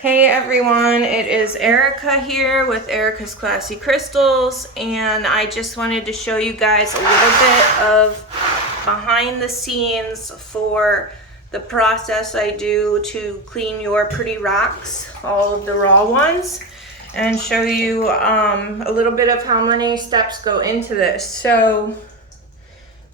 Hey everyone, it is Erica here with Erica's Classy Crystals, and I just wanted to show you guys a little bit of behind the scenes for the process I do to clean your pretty rocks, all of the raw ones, and show you a little bit of how many steps go into this. So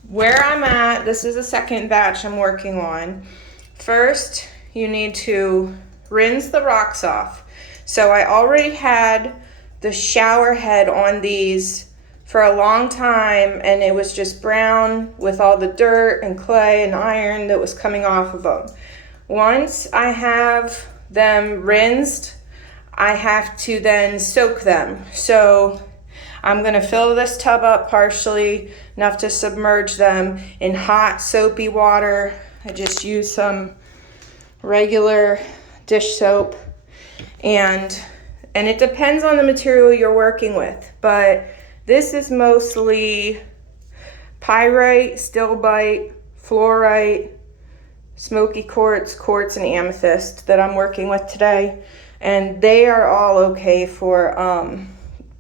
where I'm at, this is the second batch I'm working on. First, you need to rinse the rocks off. So I already had the shower head on these for a long time, and it was just brown with all the dirt and clay and iron that was coming off of them. Once I have them rinsed, I have to then soak them. So I'm gonna fill this tub up partially, enough to submerge them in hot soapy water. I just use some regular dish soap, and it depends on the material you're working with, but this is mostly pyrite, stilbite, fluorite, smoky quartz, and amethyst that I'm working with today, and they are all okay for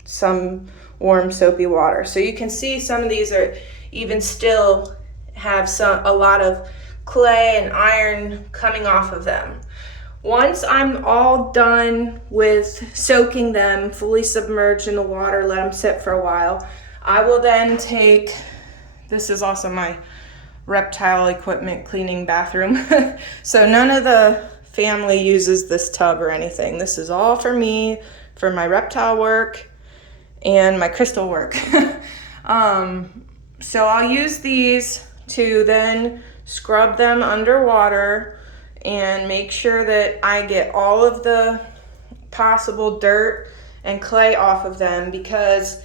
some warm soapy water. So you can see some of these are even still have a lot of clay and iron coming off of them. Once I'm all done with soaking them, fully submerged in the water, let them sit for a while, I will then take, this is also my reptile equipment cleaning bathroom. So none of the family uses this tub or anything. This is all for me, for my reptile work and my crystal work. So I'll use these to then scrub them underwater and make sure that I get all of the possible dirt and clay off of them, because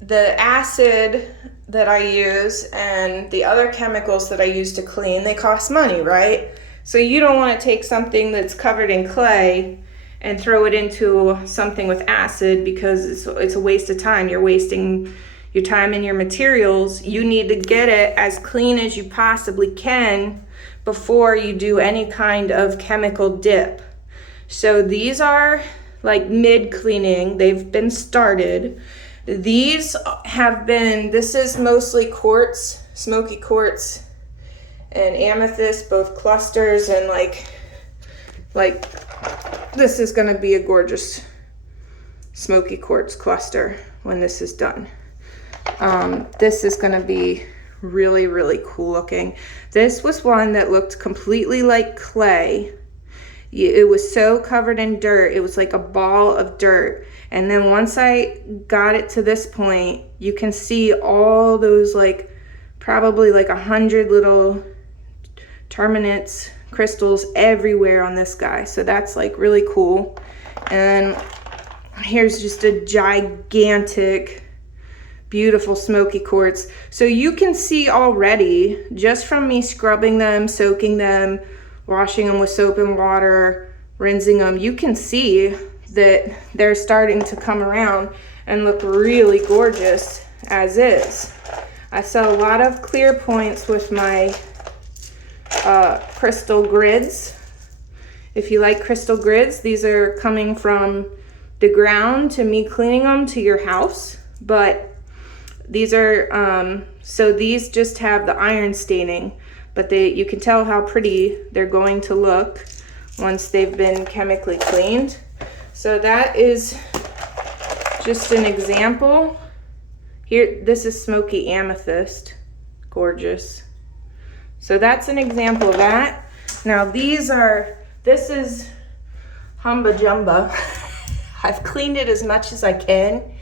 the acid that I use and the other chemicals that I use to clean, they cost money, right? So you don't want to take something that's covered in clay and throw it into something with acid, because it's a waste of time. You're wasting your time and your materials. You need to get it as clean as you possibly can before you do any kind of chemical dip. So these are like mid cleaning. They've been started. These have been, this is mostly quartz, smoky quartz and amethyst, both clusters, and like this is gonna be a gorgeous smoky quartz cluster when this is done. This is gonna be really, really cool looking. This was one that looked completely like clay. It was so covered in dirt. It was like a ball of dirt. And then once I got it to this point, you can see all those probably 100 little terminates, crystals everywhere on this guy. So that's really cool. And here's just a gigantic, beautiful smoky quartz. So you can see already, just from me scrubbing them, soaking them, washing them with soap and water, rinsing them, you can see that they're starting to come around and look really gorgeous as is. I saw a lot of clear points with my crystal grids. If you like crystal grids, these are coming from the ground to me cleaning them to your house, but these are, so these just have the iron staining, but you can tell how pretty they're going to look once they've been chemically cleaned. So that is just an example. Here, this is smoky amethyst, gorgeous. So that's an example of that. Now this is Humba Jumba. I've cleaned it as much as I can.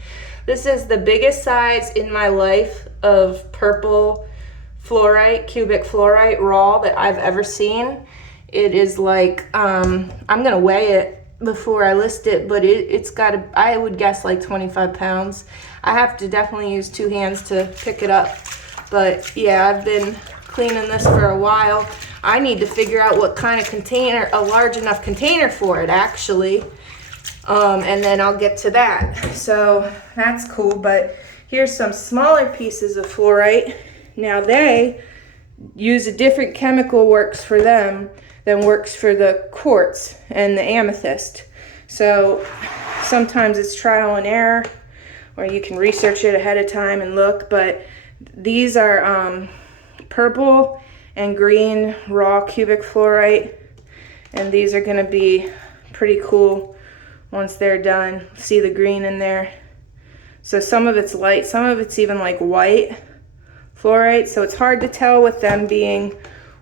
This is the biggest size in my life of purple fluorite, cubic fluorite raw that I've ever seen. It is I'm gonna weigh it before I list it, but it's got, I would guess 25 pounds. I have to definitely use two hands to pick it up. But yeah, I've been cleaning this for a while. I need to figure out what kind of container, a large enough container for it actually. And then I'll get to that. So that's cool, but here's some smaller pieces of fluorite. Now they use a different chemical works for them than works for the quartz and the amethyst. So sometimes it's trial and error, or you can research it ahead of time and look, but these are purple and green raw cubic fluorite, and these are going to be pretty cool once they're done. See the green in there? So some of it's light, some of it's even like white fluorite, so it's hard to tell with them being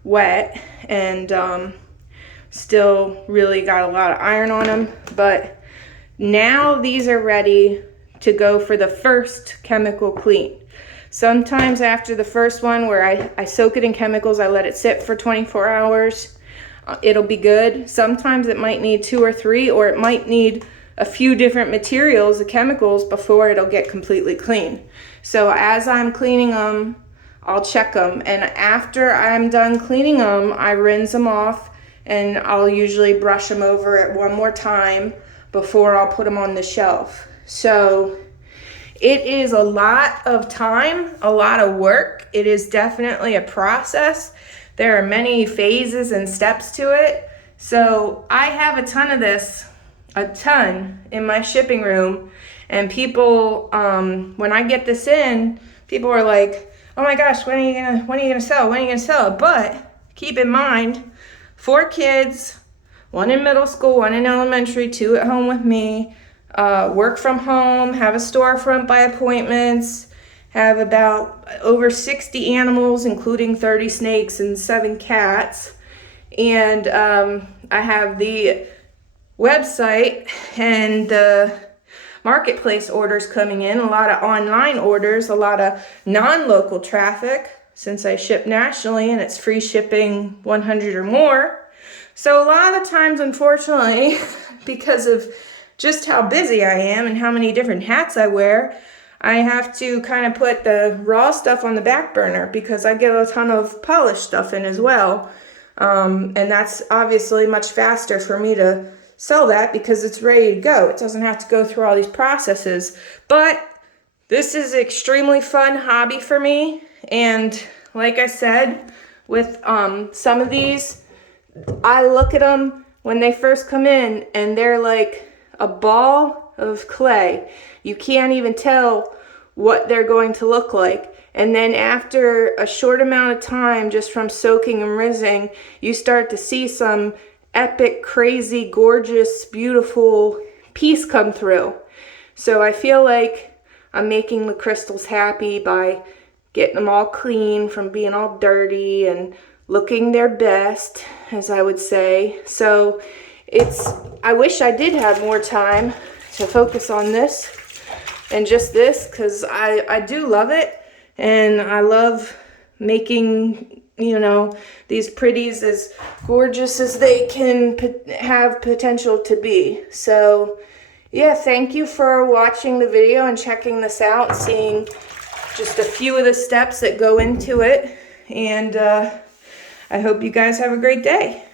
wet and still really got a lot of iron on them. But now these are ready to go for the first chemical clean. Sometimes after the first one, where I soak it in chemicals, I let it sit for 24 hours, it'll be good. Sometimes it might need 2 or 3, or it might need a few different materials, the chemicals, before it'll get completely clean. So as I'm cleaning them, I'll check them, and after I'm done cleaning them, I rinse them off, and I'll usually brush them over it one more time before I'll put them on the shelf. So it is a lot of time, a lot of work. It is definitely a process. There are many phases and steps to it. So I have a ton of this, a ton in my shipping room, and people, when I get this in, people are like, oh my gosh, when are you gonna sell? But keep in mind, 4 kids, 1 in middle school, 1 in elementary, 2 at home with me, work from home, have a storefront by appointments, have about over 60 animals, including 30 snakes and 7 cats. And I have the website and the marketplace orders coming in, a lot of online orders, a lot of non-local traffic, since I ship nationally and it's free shipping 100 or more. So a lot of times, unfortunately, because of just how busy I am and how many different hats I wear, I have to kind of put the raw stuff on the back burner because I get a ton of polished stuff in as well. And that's obviously much faster for me to sell that because it's ready to go. It doesn't have to go through all these processes. But this is an extremely fun hobby for me. And like I said, with some of these, I look at them when they first come in and they're like a ball of clay. You can't even tell what they're going to look like. And then after a short amount of time, just from soaking and rinsing, you start to see some epic, crazy, gorgeous, beautiful piece come through. So I feel like I'm making the crystals happy by getting them all clean from being all dirty and looking their best, as I would say. So I wish I did have more time to focus on this and just this, because I do love it, and I love making, these pretties as gorgeous as they can have potential to be. So yeah, thank you for watching the video and checking this out, seeing just a few of the steps that go into it. And I hope you guys have a great day.